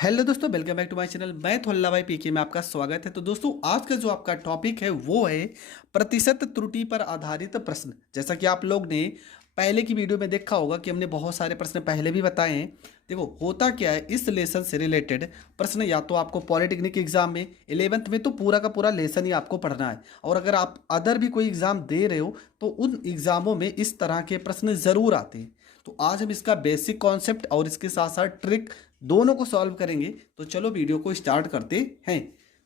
Hello दोस्तों, welcome back to my channel. मैं थोल्ला भाई पीके में आपका स्वागत है। तो दोस्तों, आज का जो आपका टॉपिक है वो है प्रतिशत त्रुटि पर आधारित प्रश्न। जैसा कि आप लोग ने पहले की वीडियो में देखा होगा कि हमने बहुत सारे प्रश्न पहले भी बताए हैं। देखो, होता क्या है, इस लेसन से रिलेटेड प्रश्न या तो आपको पॉलिटेक्निक एग्जाम में 11th में तो पूरा का पूरा लेसन ही आपको पढ़ना है, और अगर आप अदर भी कोई एग्जाम दे रहे हो तो उन एग्जामों में इस तरह के प्रश्न ज़रूर आते हैं। तो आज हम इसका बेसिक कॉन्सेप्ट और इसके साथ साथ ट्रिक दोनों को सॉल्व करेंगे। तो चलो वीडियो को स्टार्ट करते हैं।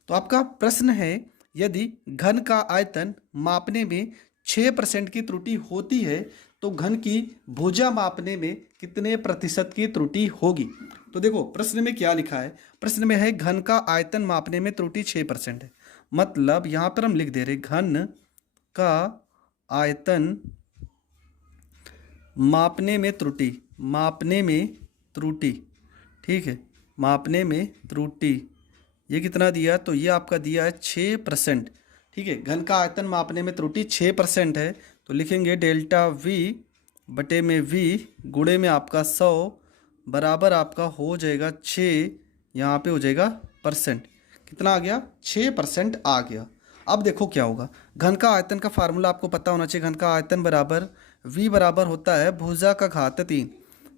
तो आपका प्रश्न है, यदि घन का आयतन मापने में 6% की त्रुटि होती है तो घन की भुजा मापने में कितने प्रतिशत की त्रुटि होगी। तो देखो, प्रश्न में क्या लिखा है। प्रश्न में है घन का आयतन मापने में त्रुटि 6% है। मतलब यहाँ पर हम लिख दे रहे घन का आयतन मापने में त्रुटि, मापने में त्रुटि, ठीक है, मापने में त्रुटि ये कितना दिया, तो ये आपका दिया है 6%। ठीक है, घन का आयतन मापने में त्रुटि 6% है। तो लिखेंगे डेल्टा वी बटे में वी गुणे में आपका 100 बराबर आपका हो जाएगा 6, यहाँ पे हो जाएगा परसेंट। कितना आ गया, 6% आ गया। अब देखो क्या होगा, घन का आयतन का फार्मूला आपको पता होना चाहिए। घन का आयतन बराबर v बराबर होता है भुजा का घात 3।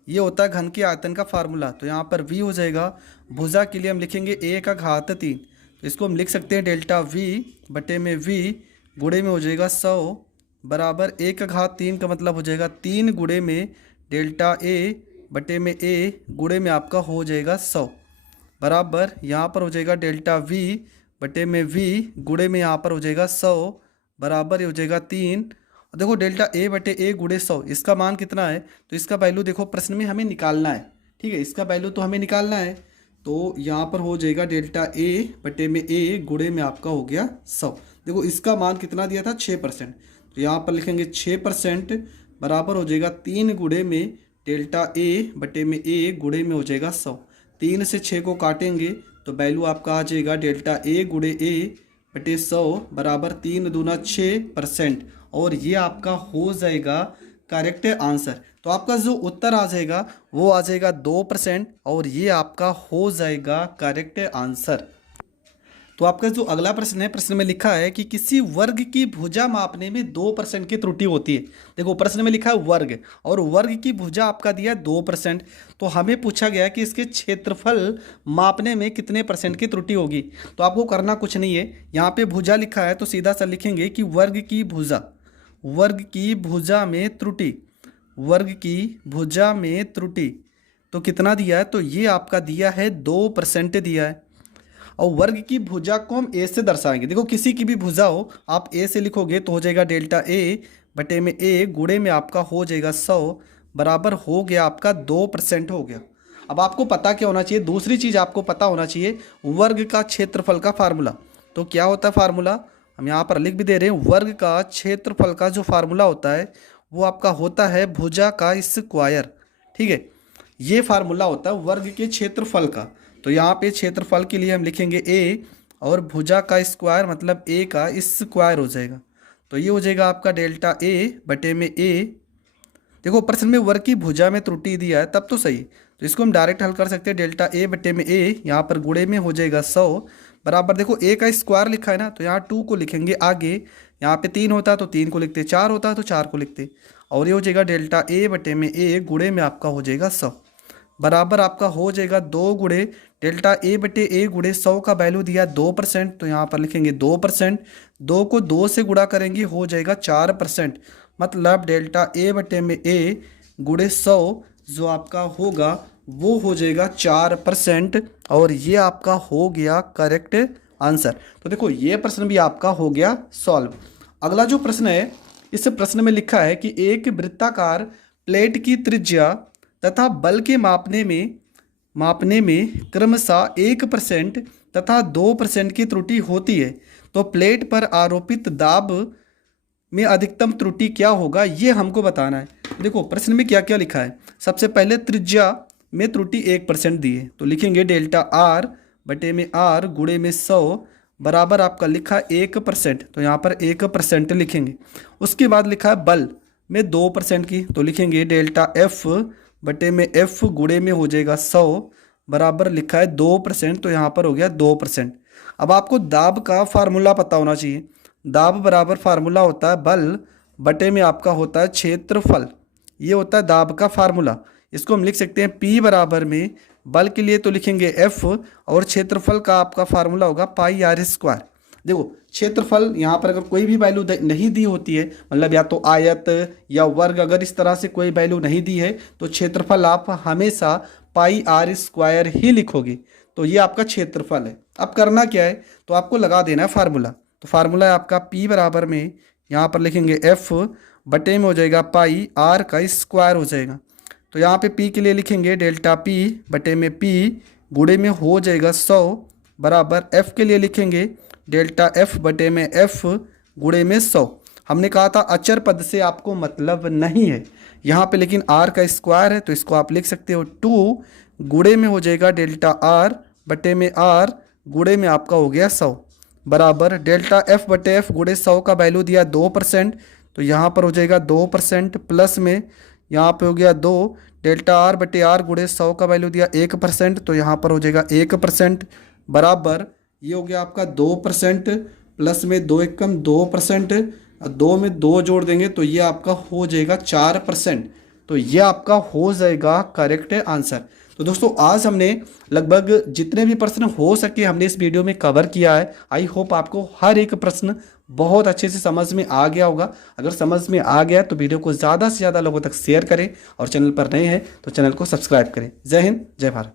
ये होता है घन के आयतन का फार्मूला। तो यहाँ पर v हो जाएगा, भुजा के लिए हम लिखेंगे a का घात 3। तो इसको हम लिख सकते हैं डेल्टा v बटे में v गुणे में हो जाएगा 100 बराबर a का घात 3 का मतलब हो जाएगा 3 गुणे में डेल्टा a बटे में a गुणे में आपका हो जाएगा 100 बराबर यहाँ पर हो जाएगा डेल्टा v बटे में v गुणे में यहाँ पर हो जाएगा 100 बराबर हो जाएगा 3। और देखो डेल्टा a बटे a गुणे 100, इसका मान कितना है, तो इसका वैल्यू देखो प्रश्न में हमें निकालना है। ठीक है, इसका वैल्यू तो हमें निकालना है। तो यहाँ पर हो जाएगा डेल्टा a बटे में a गुणे में आपका हो गया 100। देखो इसका मान कितना दिया था, 6%। तो यहाँ पर लिखेंगे 6% बराबर हो जाएगा 3 गुणे में डेल्टा a बटे में a गुणे में हो जाएगा 100। 3 से 6 को काटेंगे तो वैल्यू आपका आ जाएगा डेल्टा a गुणे a बटे 100 बराबर 3 दूना 6%। और ये आपका हो जाएगा करेक्ट आंसर। तो आपका जो उत्तर आ जाएगा वो आ जाएगा 2%, और ये आपका हो जाएगा करेक्ट आंसर। तो आपका जो अगला प्रश्न है, प्रश्न में लिखा है कि किसी वर्ग की भुजा मापने में 2% की त्रुटि होती है। देखो प्रश्न में लिखा है वर्ग, और वर्ग की भुजा आपका दिया है 2%। तो हमें पूछा गया कि इसके क्षेत्रफल मापने में कितने परसेंट की त्रुटि होगी। तो आपको करना कुछ नहीं है, यहाँ पे भुजा लिखा है तो सीधा सा लिखेंगे कि वर्ग की भुजा, वर्ग की भुजा में त्रुटि, वर्ग की भुजा में त्रुटि तो कितना दिया है, तो ये आपका दिया है 2% दिया है। और वर्ग की भुजा को हम ए से दर्शाएंगे। देखो किसी की भी भुजा हो, आप ए से लिखोगे तो हो जाएगा डेल्टा ए बटे में ए गुणे में आपका हो जाएगा 100 बराबर हो गया आपका 2% हो गया। अब आपको पता क्या होना चाहिए, दूसरी चीज़ आपको पता होना चाहिए वर्ग का क्षेत्रफल का फार्मूला। तो क्या होता है फार्मूला, हम यहाँ पर लिख भी दे रहे हैं। वर्ग का क्षेत्रफल का जो फार्मूला होता है वो आपका होता है भुजा का स्क्वायर। ठीक है, ये फार्मूला होता है वर्ग के क्षेत्रफल का। तो यहाँ पे क्षेत्रफल के लिए हम लिखेंगे a, और भुजा का स्क्वायर मतलब a का स्क्वायर हो जाएगा। तो ये हो जाएगा आपका डेल्टा a बटे में a। देखो प्रश्न में वर्ग की भुजा में त्रुटि दिया है तब तो सही, तो इसको हम डायरेक्ट हल कर सकते हैं। डेल्टा a बटे में a यहाँ पर गुणे में हो जाएगा 100 बराबर, देखो a का स्क्वायर लिखा है ना, तो यहाँ 2 को लिखेंगे आगे। यहाँ पे 3 होता है तो 3 को लिखते, 4 होता है तो 4 को लिखते, और ये हो जाएगा डेल्टा a बटे में a गुणे में आपका हो जाएगा 100 बराबर आपका हो जाएगा 2 गुणे डेल्टा a बटे a गुणे 100 का वैल्यू दिया 2%। तो यहाँ पर लिखेंगे 2%, 2 को 2 से गुणा करेंगे हो जाएगा 4%। मतलब डेल्टा a बटे में a गुणे 100 जो आपका होगा वो हो जाएगा 4%, और ये आपका हो गया करेक्ट आंसर। तो देखो ये प्रश्न भी आपका हो गया सॉल्व। अगला जो प्रश्न है, इस प्रश्न में लिखा है कि एक वृत्ताकार प्लेट की त्रिज्या तथा बल के मापने में क्रमशः 1% तथा 2% की त्रुटि होती है, तो प्लेट पर आरोपित दाब में अधिकतम त्रुटि क्या होगा, ये हमको बताना है। देखो प्रश्न में क्या क्या लिखा है। सबसे पहले त्रिज्या में त्रुटि 1% दी है, तो लिखेंगे डेल्टा आर बटे में आर गुणे में 100 बराबर आपका लिखा 1%। तो यहाँ पर 1% लिखेंगे। उसके बाद लिखा है बल में 2% की, तो लिखेंगे डेल्टा एफ बटे में एफ गुणे में हो जाएगा 100 बराबर लिखा है 2%, तो यहाँ पर हो गया 2%। अब आपको दाब का फार्मूला पता होना चाहिए। दाब बराबर फार्मूला होता है बल बटे में आपका होता है क्षेत्रफल। ये होता है दाब का फार्मूला। इसको हम लिख सकते हैं P बराबर में बल के लिए तो लिखेंगे F, और क्षेत्रफल का आपका फार्मूला होगा पाई आर स्क्वायर। देखो क्षेत्रफल यहाँ पर अगर कोई भी वैल्यू नहीं दी होती है, मतलब या तो आयत या वर्ग, अगर इस तरह से कोई वैल्यू नहीं दी है तो क्षेत्रफल आप हमेशा पाई आर स्क्वायर ही लिखोगे। तो ये आपका क्षेत्रफल है। अब करना क्या है, तो आपको लगा देना है फार्मूला। तो फार्मूला है आपका P बराबर में यहाँ पर लिखेंगे F बटे में हो जाएगा पाई आर का स्क्वायर हो जाएगा। तो यहाँ पे P के लिए लिखेंगे डेल्टा P बटे में P गुणे में हो जाएगा 100 बराबर F के लिए लिखेंगे डेल्टा F बटे में F गुणे में 100। हमने कहा था अचर पद से आपको मतलब नहीं है यहाँ पे, लेकिन R का स्क्वायर है तो इसको आप लिख सकते हो 2 गुणे में हो जाएगा डेल्टा R बटे में R गुणे में आपका हो गया 100 बराबर डेल्टा F बटे F गुणे 100 का वैल्यू दिया 2%, तो यहाँ पर हो जाएगा 2% प्लस में यहाँ पे हो गया 2 डेल्टा R बटे R गुणे 100 का वैल्यू दिया 1%, तो यहाँ पर हो जाएगा 1% बराबर ये हो गया आपका 2% प्लस में 2 एकम 2%, 2 में 2 जोड़ देंगे तो ये आपका हो जाएगा 4%। तो ये आपका हो जाएगा करेक्ट आंसर। तो दोस्तों आज हमने लगभग जितने भी प्रश्न हो सके हमने इस वीडियो में कवर किया है। आई होप आपको हर एक प्रश्न बहुत अच्छे से समझ में आ गया होगा। अगर समझ में आ गया तो वीडियो को ज़्यादा से ज़्यादा लोगों तक शेयर करें, और चैनल पर नए हैं तो चैनल को सब्सक्राइब करें। जय हिंद, जय भारत।